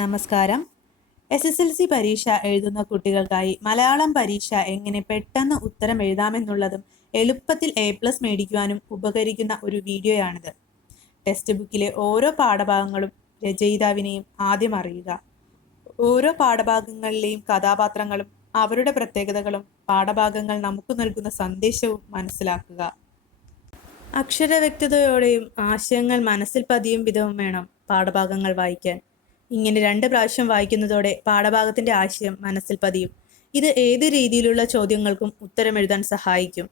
നമസ്കാരം. S S L C പരീക്ഷ എഴുതുന്ന കുട്ടികൾക്കായി മലയാളം പരീക്ഷ എങ്ങനെ പെട്ടെന്ന് ഉത്തരം എഴുതാമെന്നുള്ളതും എളുപ്പത്തിൽ എ പ്ലസ് മേടിക്കുവാനും ഉപകരിക്കുന്ന ഒരു വീഡിയോയാണിത്. ടെക്സ്റ്റ് ബുക്കിലെ ഓരോ പാഠഭാഗങ്ങളും രചയിതാവിനെയും ആദ്യം അറിയുക. ഓരോ പാഠഭാഗങ്ങളിലെയും കഥാപാത്രങ്ങളും അവരുടെ പ്രത്യേകതകളും പാഠഭാഗങ്ങൾ നമുക്ക് നൽകുന്ന സന്ദേശവും മനസ്സിലാക്കുക. അക്ഷര വ്യക്തതയോടെയും ആശയങ്ങൾ മനസ്സിൽ പതിയും വിധവും വേണം പാഠഭാഗങ്ങൾ വായിക്കാൻ. ഇങ്ങനെ രണ്ട് പ്രാവശ്യം വായിക്കുന്നതോടെ പാഠഭാഗത്തിന്റെ ആശയം മനസ്സിൽ പതിയും. ഇത് ഏത് രീതിയിലുള്ള ചോദ്യങ്ങൾക്കും ഉത്തരം എഴുതാൻ സഹായിക്കും.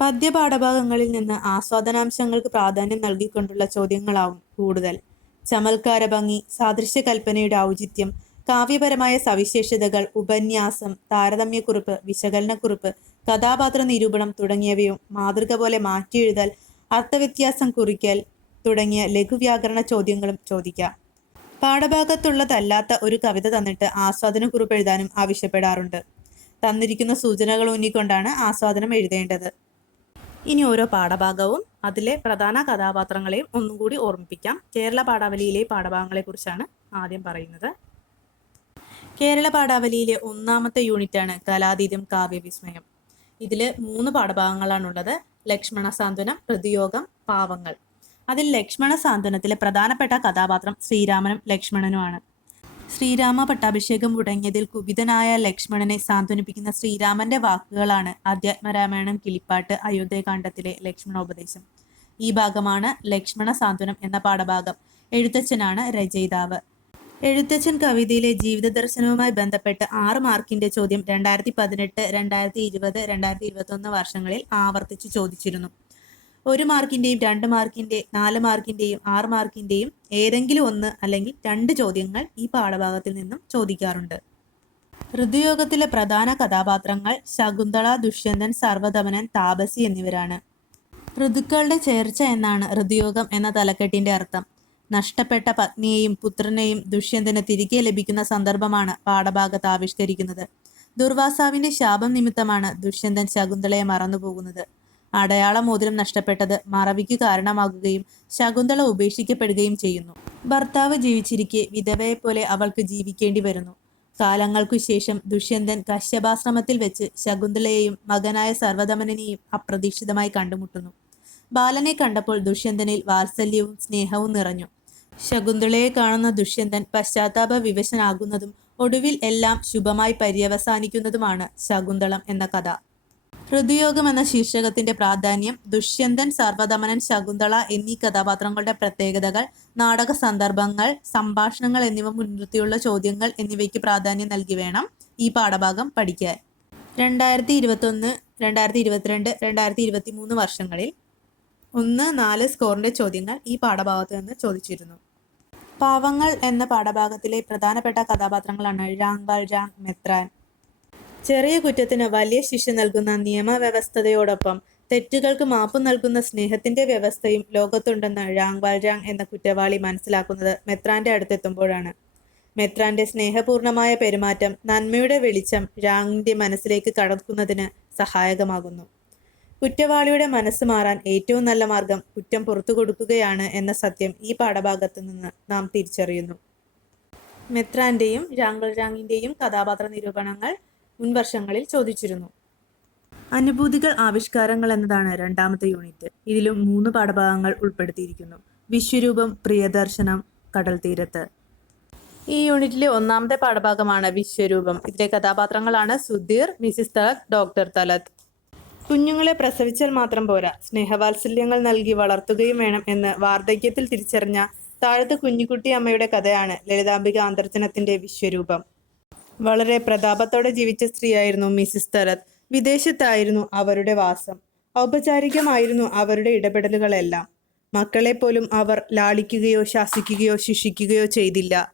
പദ്യപാഠഭാഗങ്ങളിൽ നിന്ന് ആസ്വാദനാംശങ്ങൾക്ക് പ്രാധാന്യം നൽകിക്കൊണ്ടുള്ള ചോദ്യങ്ങളാവും കൂടുതൽ. ചമൽക്കാര ഭംഗി സാദൃശ്യകൽപ്പനയുടെ ഔചിത്യം കാവ്യപരമായ സവിശേഷതകൾ ഉപന്യാസം താരതമ്യക്കുറിപ്പ് വിശകലനക്കുറിപ്പ് കഥാപാത്ര നിരൂപണം തുടങ്ങിയവയും മാതൃക പോലെ മാറ്റിയെഴുതൽ അർത്ഥവ്യത്യാസം കുറിക്കൽ തുടങ്ങിയ ലഘുവ്യാകരണ ചോദ്യങ്ങളും ചോദിക്കാം. പാഠഭാഗത്തുള്ളതല്ലാത്ത ഒരു കവിത തന്നിട്ട് ആസ്വാദനക്കുറിപ്പ് എഴുതാനും ആവശ്യപ്പെടാറുണ്ട്. തന്നിരിക്കുന്ന സൂചനകൾ ഊന്നിക്കൊണ്ടാണ് ആസ്വാദനം എഴുതേണ്ടത്. ഇനി ഓരോ പാഠഭാഗവും അതിലെ പ്രധാന കഥാപാത്രങ്ങളെയും ഒന്നും കൂടി ഓർമ്മിപ്പിക്കാം. കേരള പാഠാവലിയിലെ പാഠഭാഗങ്ങളെക്കുറിച്ചാണ് ആദ്യം പറയുന്നത്. കേരള പാഠാവലിയിലെ ഒന്നാമത്തെ യൂണിറ്റ് ആണ് കലാതീതം കാവ്യവിസ്മയം ഇതിൽ മൂന്ന് പാഠഭാഗങ്ങളാണുള്ളത്. ലക്ഷ്മണ സാന്ത്വനം പ്രതിയോഗം പാവങ്ങൾ. അതിൽ ലക്ഷ്മണ സാന്ത്വനത്തിലെ പ്രധാനപ്പെട്ട കഥാപാത്രം ശ്രീരാമനും ലക്ഷ്മണനുമാണ്. ശ്രീരാമ പട്ടാഭിഷേകം മുടങ്ങിയതിൽ കുപിതനായ ലക്ഷ്മണനെ സാന്ത്വനിപ്പിക്കുന്ന ശ്രീരാമന്റെ വാക്കുകളാണ് അധ്യാത്മരാമായണം കിളിപ്പാട്ട് അയോധ്യകാണ്ഡത്തിലെ ലക്ഷ്മണോപദേശം. ഈ ഭാഗമാണ് ലക്ഷ്മണ സാന്ത്വനം എന്ന പാഠഭാഗം. എഴുത്തച്ഛനാണ് രചയിതാവ്. എഴുത്തച്ഛൻ കവിതയിലെ ജീവിത ദർശനവുമായി ബന്ധപ്പെട്ട് ആറ് മാർക്കിന്റെ ചോദ്യം രണ്ടായിരത്തി പതിനെട്ട് രണ്ടായിരത്തി ഇരുപത് രണ്ടായിരത്തി ഇരുപത്തി വർഷങ്ങളിൽ ആവർത്തിച്ചു ചോദിച്ചിരുന്നു. ഒരു മാർക്കിന്റെയും രണ്ട് മാർക്കിന്റെ നാല് മാർക്കിന്റെയും ആറ് മാർക്കിന്റെയും ഏതെങ്കിലും ഒന്ന് അല്ലെങ്കിൽ രണ്ട് ചോദ്യങ്ങൾ ഈ പാഠഭാഗത്തിൽ നിന്നും ചോദിക്കാറുണ്ട്. ഋതുയോഗത്തിലെ പ്രധാന കഥാപാത്രങ്ങൾ ശകുന്തള ദുഷ്യന്തൻ സർവദമനൻ താപസി എന്നിവരാണ്. ഋതുക്കളുടെ ചേർച്ച എന്നാണ് ഋതുയോഗം എന്ന തലക്കെട്ടിന്റെ അർത്ഥം. നഷ്ടപ്പെട്ട പത്നിയെയും പുത്രനെയും ദുഷ്യന്തന് തിരികെ ലഭിക്കുന്ന സന്ദർഭമാണ് പാഠഭാഗത്ത് ആവിഷ്കരിക്കുന്നത്. ദുർവാസാവിന്റെ ശാപം നിമിത്തമാണ് ദുഷ്യന്തൻ ശകുന്തളയെ മറന്നുപോകുന്നത്. അടയാള മോതിരം നഷ്ടപ്പെട്ടത് മറവിക്ക് കാരണമാകുകയും ശകുന്തള ഉപേക്ഷിക്കപ്പെടുകയും ചെയ്യുന്നു. ഭർത്താവ് ജീവിച്ചിരിക്കെ വിധവയെ പോലെ അവൾക്ക് ജീവിക്കേണ്ടി വരുന്നു. കാലങ്ങൾക്കു ശേഷം ദുഷ്യന്തൻ കശ്യപാശ്രമത്തിൽ വെച്ച് ശകുന്തളയെയും മകനായ സർവദമനനെയും അപ്രതീക്ഷിതമായി കണ്ടുമുട്ടുന്നു. ബാലനെ കണ്ടപ്പോൾ ദുഷ്യന്തനിൽ വാത്സല്യവും സ്നേഹവും നിറഞ്ഞു. ശകുന്തളയെ കാണുന്ന ദുഷ്യന്തൻ പശ്ചാത്താപ വിവശനാകുന്നതും ഒടുവിൽ എല്ലാം ശുഭമായി പര്യവസാനിക്കുന്നതുമാണ് ശകുന്തളം എന്ന കഥ. ഹൃദയോഗം എന്ന ശീർഷകത്തിന്റെ പ്രാധാന്യം ദുഷ്യന്തൻ സർവദമനൻ ശകുന്തള എന്നീ കഥാപാത്രങ്ങളുടെ പ്രത്യേകതകൾ നാടക സന്ദർഭങ്ങൾ സംഭാഷണങ്ങൾ എന്നിവ മുൻനിർത്തിയുള്ള ചോദ്യങ്ങൾ എന്നിവയ്ക്ക് പ്രാധാന്യം നൽകി വേണം ഈ പാഠഭാഗം പഠിക്കാൻ. രണ്ടായിരത്തി ഇരുപത്തൊന്ന് രണ്ടായിരത്തി ഇരുപത്തിരണ്ട് രണ്ടായിരത്തി ഇരുപത്തി മൂന്ന് വർഷങ്ങളിൽ ഒന്ന് നാല് സ്കോറിന്റെ ചോദ്യങ്ങൾ ഈ പാഠഭാഗത്ത് നിന്ന് ചോദിച്ചിരുന്നു. പാവങ്ങൾ എന്ന പാഠഭാഗത്തിലെ പ്രധാനപ്പെട്ട കഥാപാത്രങ്ങളാണ് രാംബാൽ രാം മെത്രാൻ. ചെറിയ കുറ്റത്തിന് വലിയ ശിക്ഷ നൽകുന്ന നിയമവ്യവസ്ഥതയോടൊപ്പം തെറ്റുകൾക്ക് മാപ്പ് നൽകുന്ന സ്നേഹത്തിന്റെ വ്യവസ്ഥയും ലോകത്തുണ്ടെന്ന് രാങ് വാൽരാങ് എന്ന കുറ്റവാളി മനസ്സിലാക്കുന്നത് മെത്രാന്റെ അടുത്തെത്തുമ്പോഴാണ്. മെത്രാന്റെ സ്നേഹപൂർണമായ പെരുമാറ്റം നന്മയുടെ വെളിച്ചം രാങ്ങിന്റെ മനസ്സിലേക്ക് കടക്കുന്നതിന് സഹായകമാകുന്നു. കുറ്റവാളിയുടെ മനസ്സ് മാറാൻ ഏറ്റവും നല്ല മാർഗം കുറ്റം പുറത്തു കൊടുക്കുകയാണ് എന്ന സത്യം ഈ പാഠഭാഗത്ത് നിന്ന് നാം തിരിച്ചറിയുന്നു. മെത്രാന്റെയും രാംഗുൾ രാങ്ങിന്റെയും കഥാപാത്ര നിരൂപണങ്ങൾ മുൻവർഷങ്ങളിൽ ചോദിച്ചിരുന്നു. അനുഭൂതികൾ ആവിഷ്കാരങ്ങൾ എന്നതാണ് രണ്ടാമത്തെ യൂണിറ്റ്. ഇതിലും മൂന്ന് പാഠഭാഗങ്ങൾ ഉൾപ്പെടുത്തിയിരിക്കുന്നു. വിശ്വരൂപം പ്രിയദർശനം കടൽ തീരത്ത് ഈ യൂണിറ്റിലെ ഒന്നാമത്തെ പാഠഭാഗമാണ് വിശ്വരൂപം. ഇതിലെ കഥാപാത്രങ്ങളാണ് സുധീർ മിസിസ് തലത് ഡോക്ടർ തലത്. കുഞ്ഞുങ്ങളെ പ്രസവിച്ചാൽ മാത്രം പോരാ. സ്നേഹവാത്സല്യങ്ങൾ നൽകി വളർത്തുകയും വേണം എന്ന് വാർദ്ധക്യത്തിൽ തിരിച്ചറിഞ്ഞ താഴത്ത് കുഞ്ഞിക്കുട്ടി അമ്മയുടെ കഥയാണ് ലളിതാംബിക അന്തർജനത്തിന്റെ വിശ്വരൂപം. വളരെ പ്രതാപത്തോടെ ജീവിച്ച സ്ത്രീയായിരുന്നു മിസിസ് തരത്. വിദേശത്തായിരുന്നു അവരുടെ വാസം. ഔപചാരികമായിരുന്നു അവരുടെ ഇടപെടലുകളെല്ലാം. മക്കളെ പോലും അവർ ലാളിക്കുകയോ ശാസിക്കുകയോ ശിക്ഷിക്കുകയോ ചെയ്തില്ല.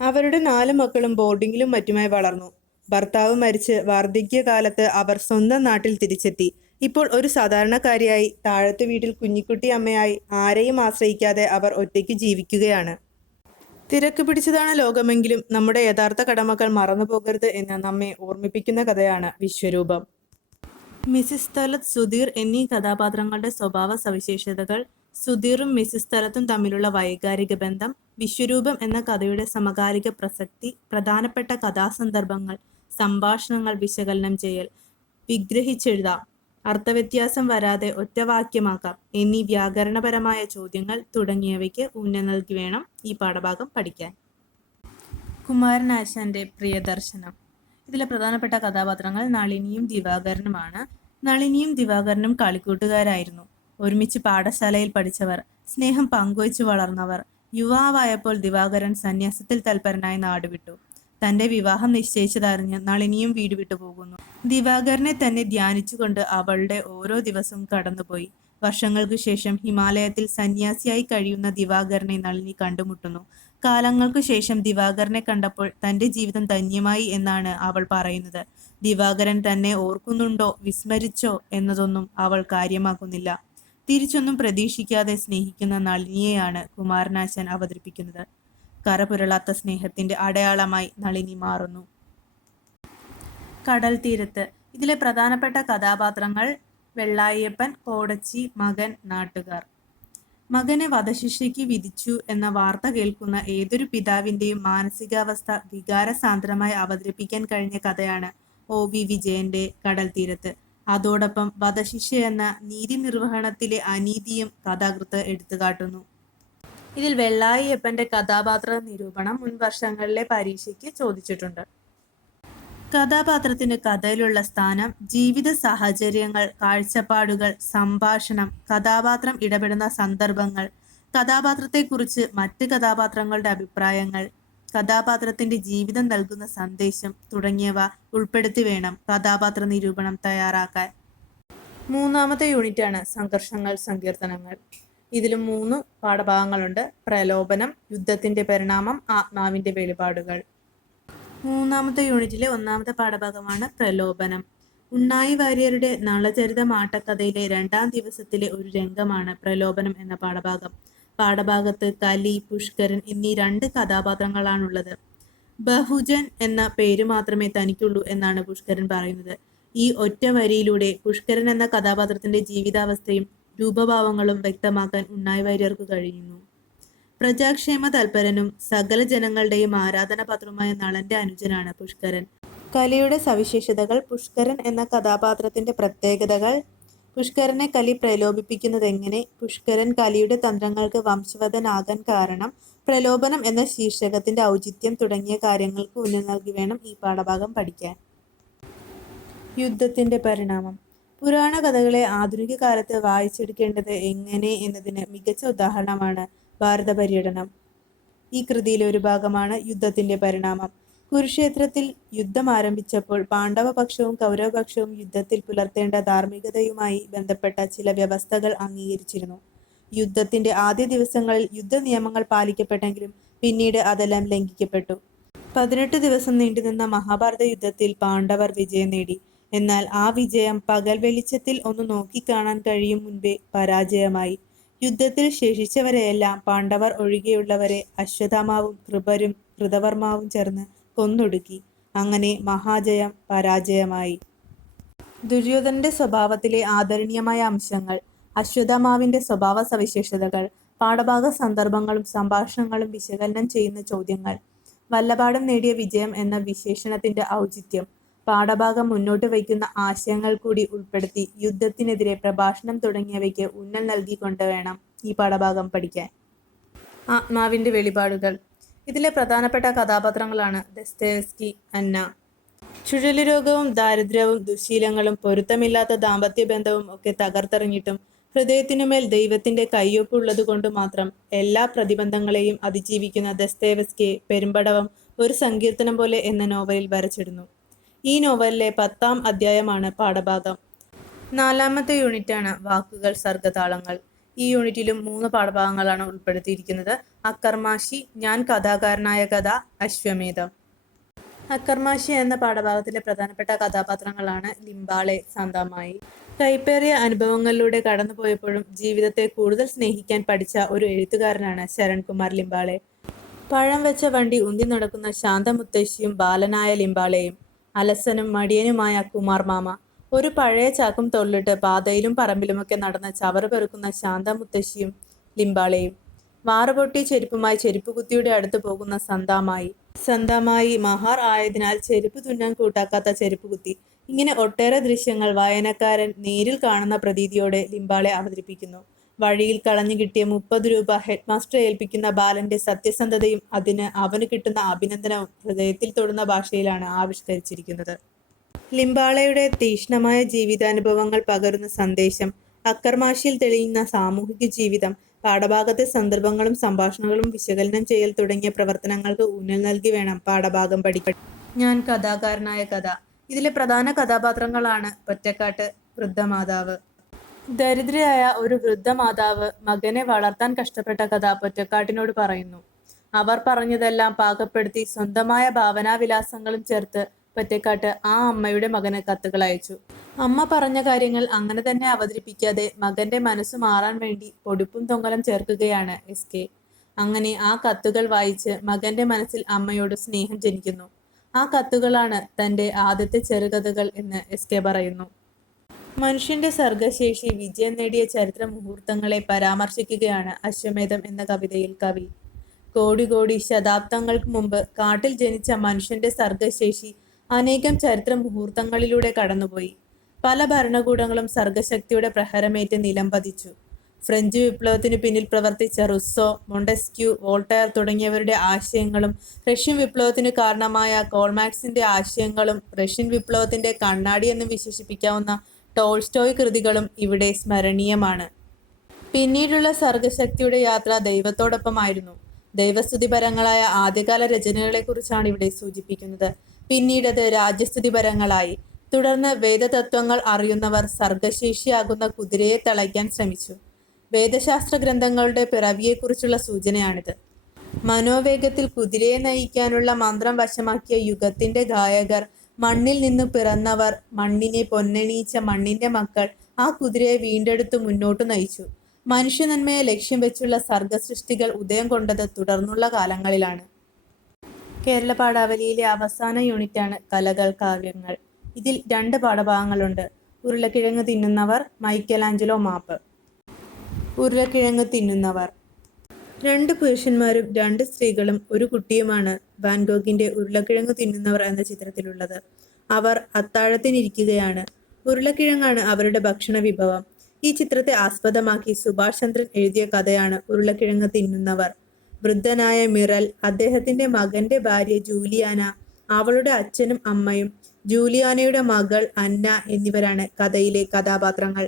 അവരുടെ നാല് മക്കളും ബോർഡിങ്ങിലും മറ്റുമായി വളർന്നു. ഭർത്താവ് മരിച്ച് വാർദ്ധക്യകാലത്ത് അവർ സ്വന്തം നാട്ടിൽ തിരിച്ചെത്തി. ഇപ്പോൾ ഒരു സാധാരണക്കാരിയായി താഴത്തെ വീട്ടിൽ കുഞ്ഞിക്കുട്ടി അമ്മയായി ആരെയും ആശ്രയിക്കാതെ അവർ ഒറ്റയ്ക്ക് ജീവിക്കുകയാണ്. തിരക്ക് പിടിച്ചതാണ് ലോകമെങ്കിലും നമ്മുടെ യഥാർത്ഥ കടമകൾ മറന്നു പോകരുത് എന്ന് നമ്മെ ഓർമ്മിപ്പിക്കുന്ന കഥയാണ് വിശ്വരൂപം. മിസിസ് തലത് സുധീർ എന്നീ കഥാപാത്രങ്ങളുടെ സ്വഭാവ സവിശേഷതകൾ സുധീറും മിസ്സിസ് തലത്തും തമ്മിലുള്ള വൈകാരിക ബന്ധം വിശ്വരൂപം എന്ന കഥയുടെ സമകാലിക പ്രസക്തി പ്രധാനപ്പെട്ട കഥാസന്ദർഭങ്ങൾ സംഭാഷണങ്ങൾ വിശകലനം ചെയ്യൽ വിഗ്രഹിച്ചെഴുതാം. അർത്ഥവ്യത്യാസം വരാതെ ഒറ്റവാക്യമാക്കാം എന്നീ വ്യാകരണപരമായ ചോദ്യങ്ങൾ തുടങ്ങിയവയ്ക്ക് ഊന്നൽ നൽകി വേണം ഈ പാഠഭാഗം പഠിക്കാൻ. കുമാരനാശാന്റെ പ്രിയദർശനം. ഇതിലെ പ്രധാനപ്പെട്ട കഥാപാത്രങ്ങൾ നളിനിയും ദിവാകരനുമാണ്. നളിനിയും ദിവാകരനും കളിക്കൂട്ടുകാരായിരുന്നു. ഒരുമിച്ച് പാഠശാലയിൽ പഠിച്ചവർ സ്നേഹം പങ്കുവച്ചു വളർന്നവർ യുവാവായപ്പോൾ ദിവാകരൻ സന്യാസത്തിൽ തൽപരനായി നാടുവിട്ടു. തന്റെ വിവാഹം നിശ്ചയിച്ചതറിഞ്ഞ് നളിനിയും വീട് വിട്ടു പോകുന്നു. ദിവാകരനെ തന്നെ ധ്യാനിച്ചുകൊണ്ട് അവളുടെ ഓരോ ദിവസവും കടന്നുപോയി. വർഷങ്ങൾക്കു ശേഷം ഹിമാലയത്തിൽ സന്യാസിയായി കഴിയുന്ന ദിവാകരനെ നളിനി കണ്ടുമുട്ടുന്നു. കാലങ്ങൾക്കു ശേഷം ദിവാകരനെ കണ്ടപ്പോൾ തന്റെ ജീവിതം ധന്യമായി എന്നാണ് അവൾ പറയുന്നത്. ദിവാകരൻ തന്നെ ഓർക്കുന്നുണ്ടോ വിസ്മരിച്ചോ എന്നതൊന്നും അവൾ കാര്യമാക്കുന്നില്ല. തിരിച്ചൊന്നും പ്രതീക്ഷിക്കാതെ സ്നേഹിക്കുന്ന നളിനിയെയാണ് കുമാരനാശൻ അവതരിപ്പിക്കുന്നത്. കറപുരളാത്ത സ്നേഹത്തിന്റെ അടയാളമായി നളിനി മാറുന്നു. കടൽ തീരത്ത് ഇതിലെ പ്രധാനപ്പെട്ട കഥാപാത്രങ്ങൾ വെള്ളായപ്പൻ കോടച്ചി മകൻ നാട്ടുകാർ. മകനെ വധശിക്ഷയ്ക്ക് വിധിച്ചു എന്ന വാർത്ത കേൾക്കുന്ന ഏതൊരു പിതാവിന്റെയും മാനസികാവസ്ഥ വികാരസാന്ദ്രമായി അവതരിപ്പിക്കാൻ കഴിഞ്ഞ കഥയാണ് ഒ വി വിജയന്റെ കടൽ തീരത്ത്. അതോടൊപ്പം വധശിക്ഷ എന്ന നീതി നിർവഹണത്തിലെ അനീതിയും കഥാകൃത്ത് എടുത്തുകാട്ടുന്നു. ഇതിൽ വെള്ളായിയപ്പന്റെ കഥാപാത്ര നിരൂപണം മുൻ വർഷങ്ങളിലെ പരീക്ഷയ്ക്ക് ചോദിച്ചിട്ടുണ്ട്. കഥാപാത്രത്തിന്റെ കഥയിലുള്ള സ്ഥാനം ജീവിത സാഹചര്യങ്ങൾ കാഴ്ചപ്പാടുകൾ സംഭാഷണം കഥാപാത്രം ഇടപെടുന്ന സന്ദർഭങ്ങൾ കഥാപാത്രത്തെക്കുറിച്ച് മറ്റ് കഥാപാത്രങ്ങളുടെ അഭിപ്രായങ്ങൾ കഥാപാത്രത്തിന്റെ ജീവിതം നൽകുന്ന സന്ദേശം തുടങ്ങിയവ ഉൾപ്പെടുത്തി വേണം കഥാപാത്ര നിരൂപണം തയ്യാറാക്കാൻ. മൂന്നാമത്തെ യൂണിറ്റാണ് സംഘർഷങ്ങൾ സങ്കീർത്തനങ്ങൾ. ഇതിലും മൂന്ന് പാഠഭാഗങ്ങളുണ്ട്. പ്രലോഭനം യുദ്ധത്തിന്റെ പരിണാമം ആത്മാവിന്റെ വെളിപാടുകൾ. മൂന്നാമത്തെ യൂണിറ്റിലെ ഒന്നാമത്തെ പാഠഭാഗമാണ് പ്രലോഭനം. ഉണ്ണായി വാര്യരുടെ നളചരിതം ആട്ടക്കഥയിലെ രണ്ടാം ദിവസത്തിലെ ഒരു രംഗമാണ് പ്രലോഭനം എന്ന പാഠഭാഗം. പാഠഭാഗത്ത് കലി പുഷ്കരൻ എന്നീ രണ്ട് കഥാപാത്രങ്ങളാണുള്ളത്. ബഹുജൻ എന്ന പേര് മാത്രമേ തനിക്കുള്ളൂ എന്നാണ് പുഷ്കരൻ പറയുന്നത്. ഈ ഒറ്റ വരിയിലൂടെ പുഷ്കരൻ എന്ന കഥാപാത്രത്തിന്റെ ജീവിതാവസ്ഥയും രൂപഭാവങ്ങളും വ്യക്തമാക്കാൻ ഉണ്ണായി വാര്യർക്ക് കഴിയുന്നു. പ്രജാക്ഷേമ തൽപരനും സകല ജനങ്ങളുടെയും ആരാധനാപാത്രമായ നളന്റെ അനുജനാണ് പുഷ്കരൻ. കലിയുടെ സവിശേഷതകൾ പുഷ്കരൻ എന്ന കഥാപാത്രത്തിന്റെ പ്രത്യേകതകൾ. പുഷ്കരനെ കലി പ്രലോഭിപ്പിക്കുന്നത് എങ്ങനെ പുഷ്കരൻ കലിയുടെ തന്ത്രങ്ങൾക്ക് വംശവധനാകാൻ കാരണം പ്രലോഭനം എന്ന ശീർഷകത്തിന്റെ ഔചിത്യം തുടങ്ങിയ കാര്യങ്ങൾക്ക് ഊന്നൽ നൽകി വേണം ഈ പാഠഭാഗം പഠിക്കാൻ. യുദ്ധത്തിന്റെ പരിണാമം. പുരാണ കഥകളെ ആധുനിക കാലത്ത് വായിച്ചെടുക്കേണ്ടത് എങ്ങനെ എന്നതിന് മികച്ച ഉദാഹരണമാണ് ഭാരത പര്യടനം. ഈ കൃതിയിലെ ഒരു ഭാഗമാണ് യുദ്ധത്തിന്റെ പരിണാമം. കുരുക്ഷേത്രത്തിൽ യുദ്ധം ആരംഭിച്ചപ്പോൾ പാണ്ഡവപക്ഷവും കൗരവപക്ഷവും യുദ്ധത്തിൽ പുലർത്തേണ്ട ധാർമ്മികതയുമായി ബന്ധപ്പെട്ട ചില വ്യവസ്ഥകൾ അംഗീകരിച്ചിരുന്നു. യുദ്ധത്തിന്റെ ആദ്യ ദിവസങ്ങളിൽ യുദ്ധ നിയമങ്ങൾ പാലിക്കപ്പെട്ടെങ്കിലും പിന്നീട് അതെല്ലാം ലംഘിക്കപ്പെട്ടു. പതിനെട്ട് ദിവസം നീണ്ടുനിന്ന മഹാഭാരത യുദ്ധത്തിൽ പാണ്ഡവർ വിജയം നേടി. എന്നാൽ ആ വിജയം പകൽ വെളിച്ചത്തിൽ ഒന്ന് നോക്കിക്കാണാൻ കഴിയും മുൻപേ പരാജയമായി. യുദ്ധത്തിൽ ശേഷിച്ചവരെയെല്ലാം പാണ്ഡവർ ഒഴികെയുള്ളവരെ അശ്വതാമാവും കൃപരും കൃതവർമാവും ചേർന്ന് കൊന്നൊടുക്കി. അങ്ങനെ മഹാജയം പരാജയമായി. ദുര്യോധനന്റെ സ്വഭാവത്തിലെ ആദരണീയമായ അംശങ്ങൾ അശ്വത്ഥാമാവിന്റെ സ്വഭാവ സവിശേഷതകൾ പാഠഭാഗ സന്ദർഭങ്ങളും സംഭാഷണങ്ങളും വിശകലനം ചെയ്യുന്ന ചോദ്യങ്ങൾ വല്ലപാടും നേടിയ വിജയം എന്ന വിശേഷണത്തിന്റെ ഔചിത്യം പാഠഭാഗം മുന്നോട്ട് വയ്ക്കുന്ന ആശയങ്ങൾ കൂടി ഉൾപ്പെടുത്തി യുദ്ധത്തിനെതിരെ പ്രഭാഷണം തുടങ്ങിയവയ്ക്ക് ഊന്നൽ നൽകിക്കൊണ്ട് വേണം ഈ പാഠഭാഗം പഠിക്കാൻ. ആത്മാവിന്റെ വെളിപാടുകൾ. ഇതിലെ പ്രധാനപ്പെട്ട കഥാപാത്രങ്ങളാണ് ദസ്തേസ്കി അന്ന. ചുഴലിരോഗവും ദാരിദ്ര്യവും ദുശീലങ്ങളും പൊരുത്തമില്ലാത്ത ദാമ്പത്യ ബന്ധവും ഒക്കെ തകർത്തെറിഞ്ഞിട്ടും ഹൃദയത്തിനുമേൽ ദൈവത്തിന്റെ കയ്യൊപ്പുള്ളത് കൊണ്ട് മാത്രം എല്ലാ പ്രതിബന്ധങ്ങളെയും അതിജീവിക്കുന്ന ദസ്തേവസ്കിയെ പെരുമ്പടവം ഒരു സങ്കീർത്തനം പോലെ എന്ന നോവലിൽ വരച്ചിടുന്നു. ഈ നോവലിലെ പത്താം അധ്യായമാണ് പാഠഭാഗം. നാലാമത്തെ യൂണിറ്റാണ് വാക്കുകൾ സർഗതാളങ്ങൾ. ഈ യൂണിറ്റിലും മൂന്ന് പാഠഭാഗങ്ങളാണ് ഉൾപ്പെടുത്തിയിരിക്കുന്നത്. അക്കർമാശി ഞാൻ കഥാകാരനായ കഥ അശ്വമേധം. അക്കർമാശി എന്ന പാഠഭാഗത്തിലെ പ്രധാനപ്പെട്ട കഥാപാത്രങ്ങളാണ് ലിംബാളെ സാന്താമായി. കൈപ്പേറിയ അനുഭവങ്ങളിലൂടെ കടന്നുപോയപ്പോഴും ജീവിതത്തെ കൂടുതൽ സ്നേഹിക്കാൻ പഠിച്ച ഒരു എഴുത്തുകാരനാണ് ശരൺകുമാർ ലിംബാളെ. പഴം വെച്ച വണ്ടി ഉന്തി നടക്കുന്ന ശാന്തമുത്തശ്ശിയും ബാലനായ ലിംബാളെയും അലസനും മടിയനുമായ കുമാർ മാമ. ഒരു പഴയ ചാക്കും തൊള്ളിട്ട് പാതയിലും പറമ്പിലുമൊക്കെ നടന്ന് ചവറ് പെറുക്കുന്ന ശാന്ത മുത്തശ്ശിയും ലിംബാളയും. വാറുപൊട്ടി ചെരുപ്പുമായി ചെരുപ്പ് കുത്തിയുടെ അടുത്ത് പോകുന്ന സന്താമായി. സന്താമായി മഹാർ ആയതിനാൽ ചെരുപ്പ് തുന്നാൻ കൂട്ടാക്കാത്ത ചെരുപ്പ് കുത്തി ഇങ്ങനെ ഒട്ടേറെ ദൃശ്യങ്ങൾ വായനക്കാരൻ നേരിൽ കാണുന്ന പ്രതീതിയോടെ ലിംബാളെ അവതരിപ്പിക്കുന്നു. വഴിയിൽ കളഞ്ഞു കിട്ടിയ മുപ്പത് രൂപ ഹെഡ് മാസ്റ്റർ ഏൽപ്പിക്കുന്ന ബാലന്റെ സത്യസന്ധതയും അതിന് അവന് കിട്ടുന്ന അഭിനന്ദനവും ഹൃദയത്തിൽ തൊടുന്ന ഭാഷയിലാണ് ആവിഷ്കരിച്ചിരിക്കുന്നത്. ലിംബാളയുടെ തീക്ഷ്ണമായ ജീവിതാനുഭവങ്ങൾ പകരുന്ന സന്ദേശം അക്കർമാശിയിൽ തെളിയുന്ന സാമൂഹിക ജീവിതം പാഠഭാഗത്തെ സന്ദർഭങ്ങളും സംഭാഷണങ്ങളും വിശകലനം ചെയ്യൽ തുടങ്ങിയ പ്രവർത്തനങ്ങൾക്ക് ഊന്നൽ നൽകി വേണം പാഠഭാഗം പഠിക്കാൻ. ഞാൻ കഥാകാരനായ കഥ. ഇതിലെ പ്രധാന കഥാപാത്രങ്ങളാണ് ഒറ്റക്കാട്ട് വൃദ്ധമാതാവ്. ദരിദ്രയായ ഒരു വൃദ്ധ മാതാവ് മകനെ വളർത്താൻ കഷ്ടപ്പെട്ട കഥ പൊറ്റക്കാട്ടിനോട് പറയുന്നു. അവർ പറഞ്ഞതെല്ലാം പാകപ്പെടുത്തി സ്വന്തമായ ഭാവനാവിലാസങ്ങളും ചേർത്ത് പൊറ്റക്കാട്ട് ആ അമ്മയുടെ മകന് കത്തുകൾ അയച്ചു. അമ്മ പറഞ്ഞ കാര്യങ്ങൾ അങ്ങനെ തന്നെ അവതരിപ്പിക്കാതെ മകന്റെ മനസ്സ് മാറാൻ വേണ്ടി പൊടിപ്പും തൊങ്ങലും ചേർക്കുകയാണ് എസ് കെ. അങ്ങനെ ആ കത്തുകൾ വായിച്ച് മകന്റെ മനസ്സിൽ അമ്മയോട് സ്നേഹം ജനിക്കുന്നു. ആ കത്തുകളാണ് തന്റെ ആദ്യത്തെ ചെറുകഥകൾ എന്ന് എസ് കെ പറയുന്നു. മനുഷ്യന്റെ സർഗശേഷി വിജയം നേടിയ ചരിത്ര മുഹൂർത്തങ്ങളെ പരാമർശിക്കുകയാണ് അശ്വമേധം എന്ന കവിതയിൽ കവി. കോടി കോടി ശതാബ്ദങ്ങൾക്ക് മുമ്പ് കാട്ടിൽ ജനിച്ച മനുഷ്യന്റെ സർഗശേഷി അനേകം ചരിത്ര മുഹൂർത്തങ്ങളിലൂടെ കടന്നുപോയി. പല ഭരണകൂടങ്ങളും സർഗശക്തിയുടെ പ്രഹരമേറ്റ് നിലം പതിച്ചു. ഫ്രഞ്ച് വിപ്ലവത്തിന് പിന്നിൽ പ്രവർത്തിച്ച റുസോ മൊണ്ടസ്ക്യൂ വോൾട്ടയർ തുടങ്ങിയവരുടെ ആശയങ്ങളും റഷ്യൻ വിപ്ലവത്തിന് കാരണമായ കോൾമാക്സിന്റെ ആശയങ്ങളും റഷ്യൻ വിപ്ലവത്തിന്റെ കണ്ണാടി എന്ന് വിശേഷിപ്പിക്കാവുന്ന ടോൾസ്റ്റോയ് കൃതികളും ഇവിടെ സ്മരണീയമാണ്. പിന്നീടുള്ള സർഗശക്തിയുടെ യാത്ര ദൈവത്തോടൊപ്പമായിരുന്നു. ദൈവസ്തുതിപരങ്ങളായ ആദ്യകാല രചനകളെക്കുറിച്ചാണ് ഇവിടെ സൂചിപ്പിക്കുന്നത്. പിന്നീട് അത് രാജ്യസ്തുതിപരങ്ങളായി. തുടർന്ന് വേദതത്വങ്ങൾ അറിയുന്നവർ സർഗശേഷിയാകുന്ന കുതിരയെ തളയ്ക്കാൻ ശ്രമിച്ചു. വേദശാസ്ത്ര ഗ്രന്ഥങ്ങളുടെ പിറവിയെക്കുറിച്ചുള്ള സൂചനയാണിത്. മനോവേഗത്തിൽ കുതിരയെ നയിക്കാനുള്ള മന്ത്രം വശമാക്കിയ യുഗത്തിന്റെ ഗായകർ മണ്ണിൽ നിന്ന് പിറന്നവർ മണ്ണിനെ പൊന്നണിയിച്ച മണ്ണിന്റെ മക്കൾ ആ കുതിരയെ വീണ്ടെടുത്ത് മുന്നോട്ട് നയിച്ചു. മനുഷ്യനന്മയെ ലക്ഷ്യം വെച്ചുള്ള സർഗസൃഷ്ടികൾ ഉദയം കൊണ്ടത് തുടർന്നുള്ള കാലങ്ങളിലാണ്. കേരള പാഠാവലിയിലെ അവസാന യൂണിറ്റാണ് കലകൾ കാവ്യങ്ങൾ. ഇതിൽ രണ്ട് പാഠഭാഗങ്ങളുണ്ട്. ഉരുളക്കിഴങ്ങ് തിന്നുന്നവർ മൈക്കലാഞ്ചലോ മാപ്പ്. ഉരുളക്കിഴങ്ങ് തിന്നുന്നവർ. രണ്ട് പുരുഷന്മാരും രണ്ട് സ്ത്രീകളും ഒരു കുട്ടിയുമാണ് വാൻഗോഗിന്റെ ഉരുളക്കിഴങ്ങ് തിന്നുന്നവർ എന്ന ചിത്രത്തിലുള്ളത്. അവർ അത്താഴത്തിനിരിക്കുകയാണ്. ഉരുളക്കിഴങ്ങാണ് അവരുടെ ഭക്ഷണ വിഭവം. ഈ ചിത്രത്തെ ആസ്പദമാക്കി സുഭാഷ് ചന്ദ്രൻ എഴുതിയ കഥയാണ് ഉരുളക്കിഴങ്ങ് തിന്നുന്നവർ. വൃദ്ധനായ മിറൽ അദ്ദേഹത്തിന്റെ മകന്റെ ഭാര്യ ജൂലിയാന അവളുടെ അച്ഛനും അമ്മയും ജൂലിയാനയുടെ മകൾ അന്ന എന്നിവരാണ് കഥയിലെ കഥാപാത്രങ്ങൾ.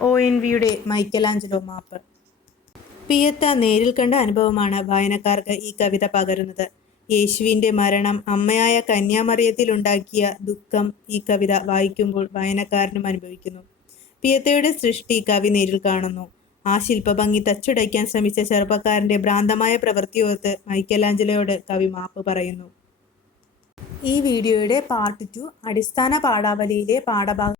ഒ എൻ വിയുടെ മൈക്കലാഞ്ചലോ മാപ്പ്. പിയത്ത നേരിൽ കണ്ട അനുഭവമാണ് വായനക്കാർക്ക് ഈ കവിത പകരുന്നത്. യേശുവിന്റെ മരണം അമ്മയായ കന്യാമറിയത്തിലുണ്ടാക്കിയ ദുഃഖം ഈ കവിത വായിക്കുമ്പോൾ വായനക്കാരനും അനുഭവിക്കുന്നു. പിയത്തയുടെ സൃഷ്ടി കവി നേരിൽ കാണുന്നു. ആ ശില്പഭംഗി തച്ചുടയ്ക്കാൻ ശ്രമിച്ച ചെറുപ്പക്കാരന്റെ ഭ്രാന്തമായ പ്രവൃത്തിയോർത്ത് മൈക്കലാഞ്ചലോയോട് കവി മാപ്പ് പറയുന്നു. ഈ വീഡിയോയുടെ പാർട്ട് ടു അടിസ്ഥാന പാഠാവലിയിലെ പാഠഭാഗം